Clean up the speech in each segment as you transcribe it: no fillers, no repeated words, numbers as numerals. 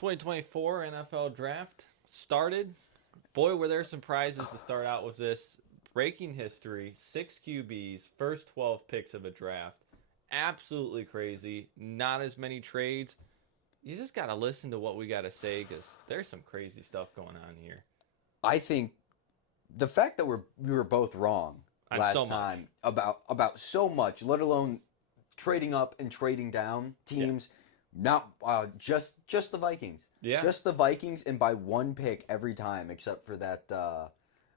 2024 NFL Draft started. Boy, were there some prizes to start out with this. Breaking history, 6 QBs, first 12 picks of a draft. Absolutely crazy. Not as many trades. You just got to listen to what we got to say because there's some crazy stuff going on here. I think the fact that we were both wrong last time about so much, let alone trading up and trading down teams, not just the Vikings. Yeah. Just the Vikings, and by one pick every time except for that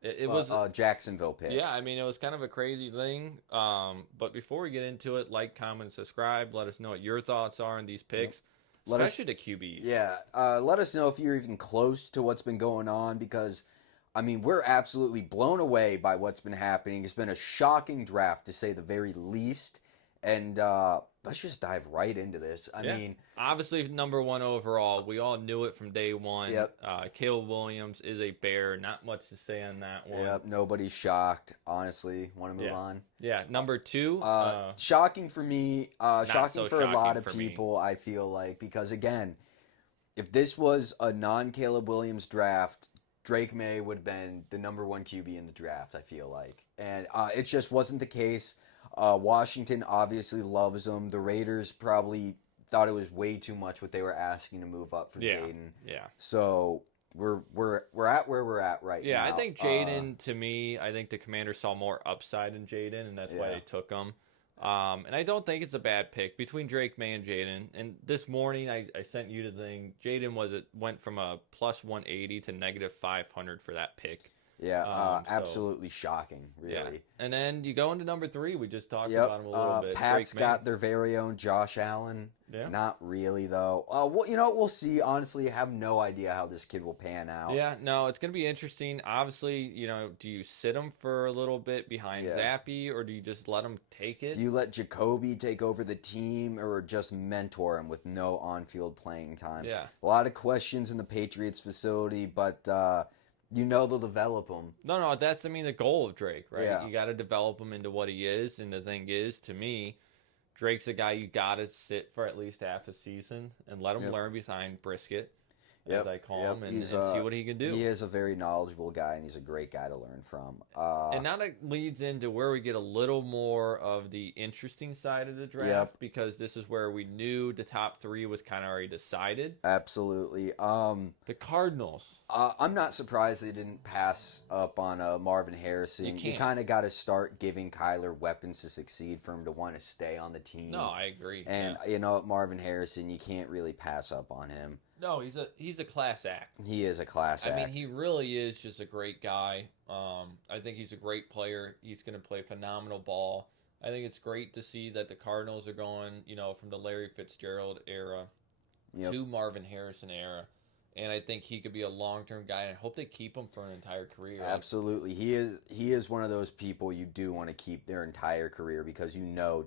it was Jacksonville pick. Yeah, I mean, it was kind of a crazy thing. But before we get into it, like, comment, subscribe. Let us know what your thoughts are on these picks, especially the QBs. Yeah, let us know if you're even close to what's been going on because, I mean, we're absolutely blown away by what's been happening. It's been a shocking draft, to say the very least. And let's just dive right into this. I mean, obviously, number 1 overall. We all knew it from day one. Yep. Caleb Williams is a Bear. Not much to say on that one. Yep. Nobody's shocked. Honestly, want to move on? Yeah. Number 2. Shocking for me. Shocking for a lot of me. people. I feel like because again, if this was a non-Caleb Williams draft, Drake May would have been the number 1 QB in the draft. I feel like, and it just wasn't the case. Washington obviously loves him. The Raiders probably thought it was way too much what they were asking to move up for Jaden. Yeah. So we're at where we're at right now. Yeah, I think Jaden, to me, I think the Commanders saw more upside in Jaden, and that's why they took him. And I don't think it's a bad pick between Drake May and Jaden. And this morning, I sent you the thing. Jaden went from a plus 180 to negative 500 for that pick. Yeah, absolutely shocking, really. Yeah. And then you go into number 3. We just talked about him a little bit. Pat's got their very own Josh Allen. Yeah. Not really, though. We'll see. Honestly, I have no idea how this kid will pan out. Yeah, no, it's going to be interesting. Obviously, do you sit him for a little bit behind Zappy, or do you just let him take it? Do you let Jacoby take over the team, or just mentor him with no on-field playing time? Yeah. A lot of questions in the Patriots facility, but... they'll develop him. No, that's, the goal of Drake, right? Yeah. You got to develop him into what he is, and the thing is, to me, Drake's a guy you got to sit for at least half a season and let him learn behind Brisket, as I call him, and see what he can do. He is a very knowledgeable guy, and he's a great guy to learn from. And now that leads into where we get a little more of the interesting side of the draft, because this is where we knew the top 3 was kind of already decided. Absolutely. The Cardinals. I'm not surprised they didn't pass up on Marvin Harrison. You kind of got to start giving Kyler weapons to succeed for him to want to stay on the team. No, I agree. And, Marvin Harrison, you can't really pass up on him. No, he's a class act. He is a class act. I mean, he really is just a great guy. I think he's a great player. He's going to play phenomenal ball. I think it's great to see that the Cardinals are going, from the Larry Fitzgerald era to Marvin Harrison era. And I think he could be a long-term guy, and I hope they keep him for an entire career. Absolutely. He is one of those people you do want to keep their entire career because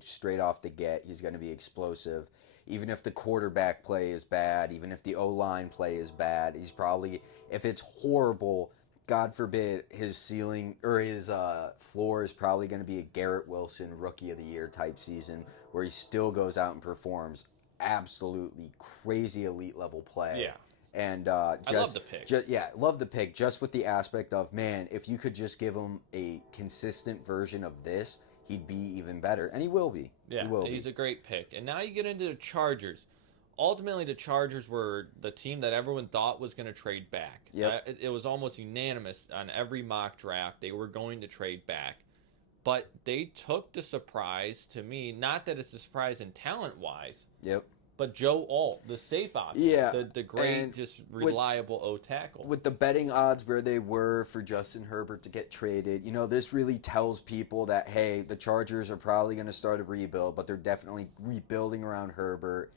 straight off the get he's going to be explosive. Even if the quarterback play is bad, even if the O-line play is bad, he's probably, if it's horrible, God forbid, his ceiling or his floor is probably going to be a Garrett Wilson Rookie of the Year type season where he still goes out and performs absolutely crazy elite level play. Yeah. And I love the pick. Love the pick. Just with the aspect of, man, if you could just give him a consistent version of this, he'd be even better. And he will be. Yeah, he's a great pick. And now you get into the Chargers. Ultimately, the Chargers were the team that everyone thought was going to trade back. Yep. It was almost unanimous on every mock draft. They were going to trade back. But they took the surprise to me. Not that it's a surprise in talent-wise. Yep. But Joe Alt, the safe option. Yeah. The great, just reliable O-tackle. With the betting odds where they were for Justin Herbert to get traded, this really tells people that, hey, the Chargers are probably going to start a rebuild, but they're definitely rebuilding around Herbert.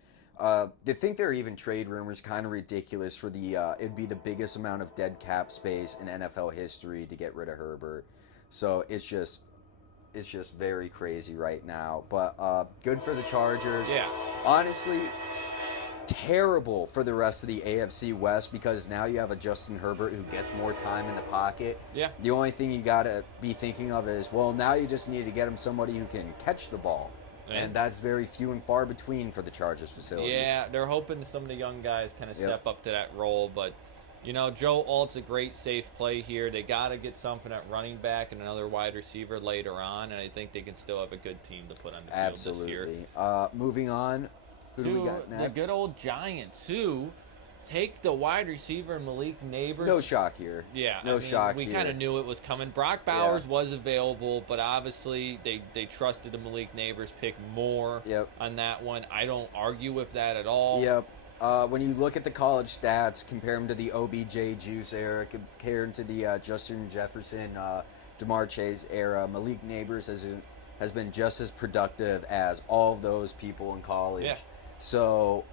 They think there are even trade rumors kind of ridiculous for it'd be the biggest amount of dead cap space in NFL history to get rid of Herbert. So it's just very crazy right now. But good for the Chargers. Yeah. Honestly, terrible for the rest of the AFC West because now you have a Justin Herbert who gets more time in the pocket. Yeah. The only thing you got to be thinking of is, well, now you just need to get him somebody who can catch the ball. And that's very few and far between for the Chargers facility. Yeah, they're hoping some of the young guys kind of step up to that role, but Joe Alt's a great safe play here. They got to get something at running back and another wide receiver later on, and I think they can still have a good team to put on the field this year. Moving on, who do we got next? The good old Giants, who take the wide receiver Malik Neighbors. No shock here. Yeah, no shock we here. kind of knew it was coming. Brock Bowers was available, but obviously they trusted the Malik Neighbors pick more on that one. I don't argue with that at all. When you look at the college stats, compare them to the OBJ Juice era, compare them to the Justin Jefferson, Jamar Chase era, Malik Neighbors has been just as productive as all of those people in college. Yeah. So,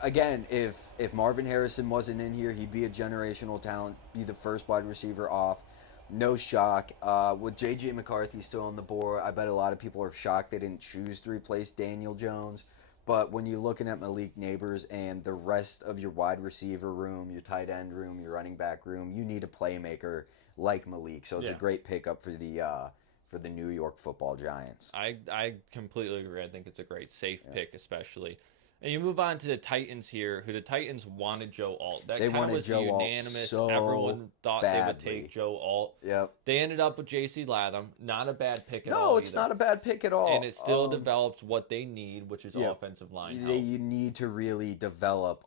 again, if Marvin Harrison wasn't in here, he'd be a generational talent, be the first wide receiver off. No shock. With J.J. McCarthy still on the board, I bet a lot of people are shocked they didn't choose to replace Daniel Jones. But when you're looking at Malik Neighbors and the rest of your wide receiver room, your tight end room, your running back room, you need a playmaker like Malik. So it's a great pickup for the New York Football Giants. I completely agree. I think it's a great safe pick, especially. And you move on to the Titans here, who the Titans wanted Joe Alt. That kind of was unanimous. Everyone thought they would take Joe Alt. They ended up with J.C. Latham. Not a bad pick at all. No, it's not a bad pick at all. And it still develops what they need, which is offensive line help. You need to really develop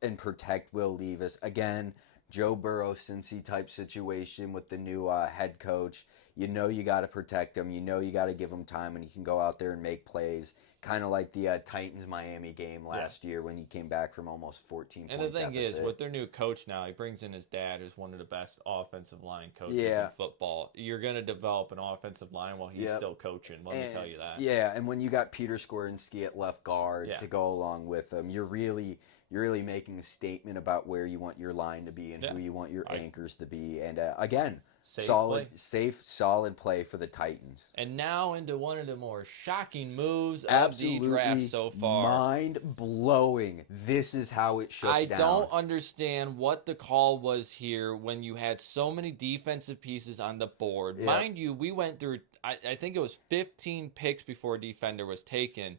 and protect Will Levis. Again, Joe Burrow, Cincy type situation with the new head coach. You got to protect him. You got to give him time, and he can go out there and make plays. Kind of like the Titans-Miami game last year when he came back from almost 14-point deficit. And the thing deficit. is, with their new coach now, he brings in his dad, who's one of the best offensive line coaches in football. You're going to develop an offensive line while he's still coaching. Let me tell you that. Yeah, and when you got Peter Skoronski at left guard to go along with him, you're really making a statement about where you want your line to be and who you want your anchors to be. And again, solid play for the Titans. And now into one of the more shocking moves of the draft so far. Mind-blowing. This is how it shook down. I don't understand what the call was here when you had so many defensive pieces on the board. Mind you, we went through, I think it was 15 picks before a defender was taken.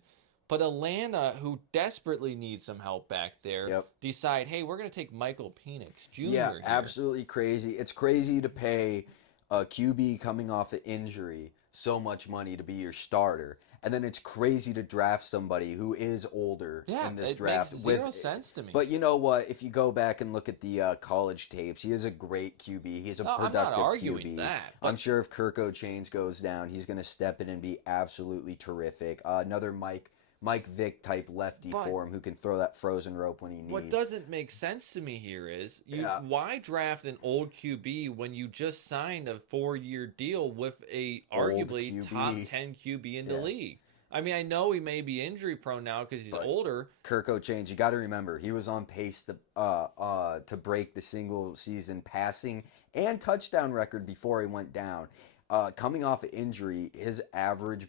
But Atlanta, who desperately needs some help back there, decide, hey, we're going to take Michael Penix Jr. Yeah, here. Absolutely crazy. It's crazy to pay a QB coming off an injury so much money to be your starter. And then it's crazy to draft somebody who is older in this draft. Makes zero sense to me. But you know what? If you go back and look at the college tapes, he is a great QB. He's a productive I'm not arguing QB. that. I'm sure if Kirk O'Chains goes down, he's going to step in and be absolutely terrific. Another Mike Vick type lefty for him who can throw that frozen rope when he needs. What doesn't make sense to me here is why draft an old QB when you just signed a 4-year deal with a arguably top 10 QB in the league? I mean, I know he may be injury prone now because he's older. Kirk O'Chains, you got to remember, he was on pace to break the single season passing and touchdown record before he went down. Coming off an injury, his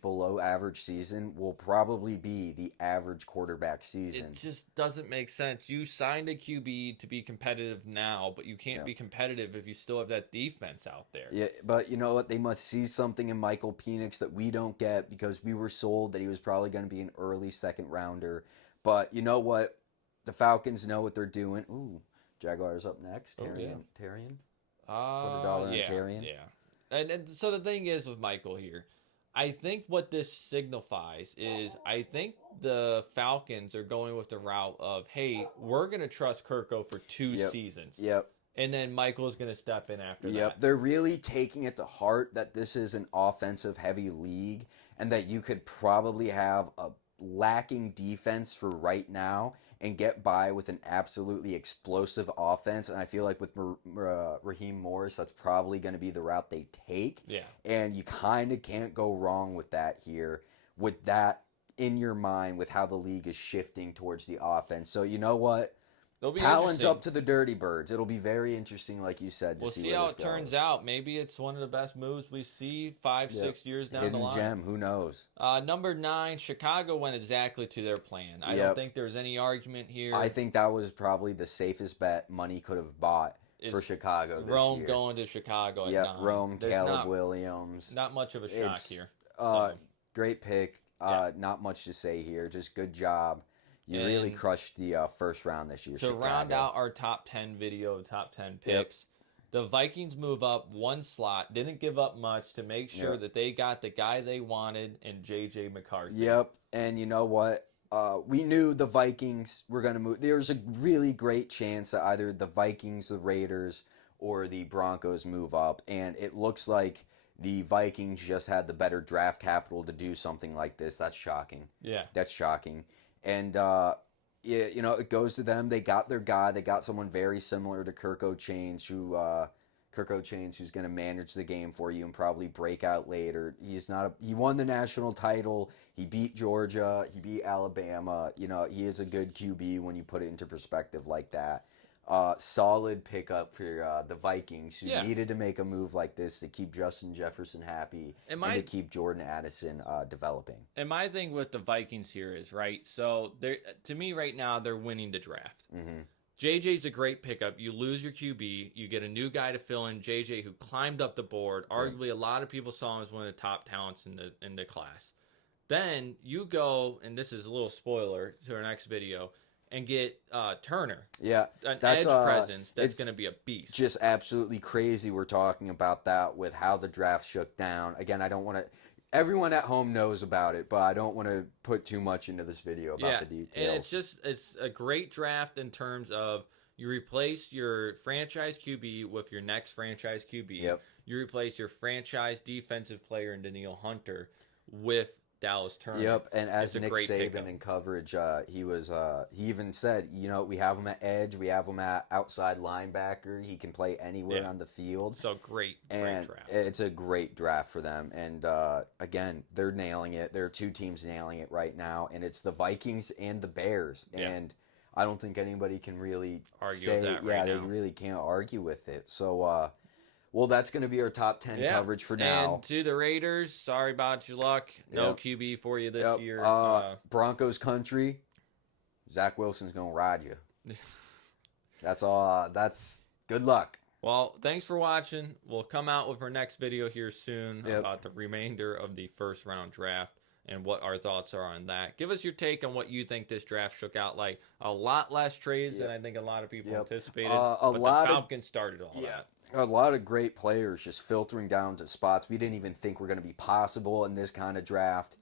below average season will probably be the average quarterback season. It just doesn't make sense. You signed a QB to be competitive now, but you can't be competitive if you still have that defense out there. Yeah, but you know what? They must see something in Michael Penix that we don't get because we were sold that he was probably going to be an early second rounder. But you know what? The Falcons know what they're doing. Ooh, Jaguars up next. Tarian. Put $1 on Tarian. Yeah. And so the thing is with Michael here, I think what this signifies is I think the Falcons are going with the route of, hey, we're going to trust Kirko for 2 seasons. And then Michael's going to step in after that. They're really taking it to heart that this is an offensive-heavy league and that you could probably have a lacking defense for right now and get by with an absolutely explosive offense. And I feel like with Raheem Morris, that's probably going to be the route they take. And you kind of can't go wrong with that here, with that in your mind, with how the league is shifting towards the offense. So you know what? Talon's up to the Dirty Birds. It'll be very interesting, like you said, to see how it turns out. Maybe it's one of the best moves we see 5-6 years down the line. Hidden gem, who knows? Number 9, Chicago went exactly to their plan. I don't think there's any argument here. I think that was probably the safest bet money could have bought for Chicago this Rome year. going to Chicago at 9. Rome, Caleb Williams. Not much of a shock here. Great pick. Not much to say here. Just good job. You really crushed the first round this year, To Chicago. round out our top 10 video, top 10 picks, the Vikings move up one slot, didn't give up much to make sure that they got the guy they wanted in J.J. McCarthy. Yep, and you know what? We knew the Vikings were going to move. There was a really great chance that either the Vikings, the Raiders, or the Broncos move up, and it looks like the Vikings just had the better draft capital to do something like this. That's shocking. Yeah. That's shocking. And, it goes to them. They got their guy. They got someone very similar to Kirk O'Chains, who's going to manage the game for you and probably break out later. He won the national title. He beat Georgia. He beat Alabama. He is a good QB when you put it into perspective like that. Solid pickup for the Vikings, who needed to make a move like this to keep Justin Jefferson happy and to keep Jordan Addison developing. And my thing with the Vikings here is, right, so to me right now, they're winning the draft. Mm-hmm. JJ's a great pickup. You lose your QB. You get a new guy to fill in, JJ, who climbed up the board. Arguably, a lot of people saw him as one of the top talents in the class. Then you go, and this is a little spoiler to our next video, and get Turner. Yeah. An edge presence that's going to be a beast. Just absolutely crazy we're talking about that with how the draft shook down. Again, I don't want to... Everyone at home knows about it, but I don't want to put too much into this video about the details. And it's a great draft in terms of you replace your franchise QB with your next franchise QB. Yep. You replace your franchise defensive player in Danielle Hunter with Dallas Turner. Yep, and as Nick Saban pickup. in coverage, he even said, we have him at edge, we have him at outside linebacker, he can play anywhere on the field. So great and draft. It's a great draft for them, and again, they're nailing it. There are two teams nailing it right now, and it's the Vikings and the Bears, and I don't think anybody can really argue with that right they now. really can't argue with it. So, well, that's going to be our top 10 coverage for now. And to the Raiders, sorry about your luck. No QB for you this year. Broncos country, Zach Wilson's going to ride you. That's all. That's good luck. Well, thanks for watching. We'll come out with our next video here soon about the remainder of the first round draft and what our thoughts are on that. Give us your take on what you think this draft shook out like. A lot less trades than I think a lot of people anticipated. But the Falcons started all that. A lot of great players just filtering down to spots we didn't even think were going to be possible in this kind of draft.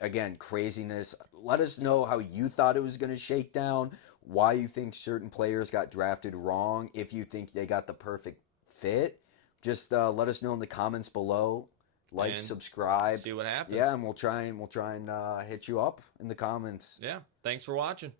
Again, craziness. Let us know how you thought it was going to shake down, why you think certain players got drafted wrong, if you think they got the perfect fit. Just let us know in the comments below. Like, subscribe. See what happens. Yeah, and we'll try and hit you up in the comments. Yeah. Thanks for watching.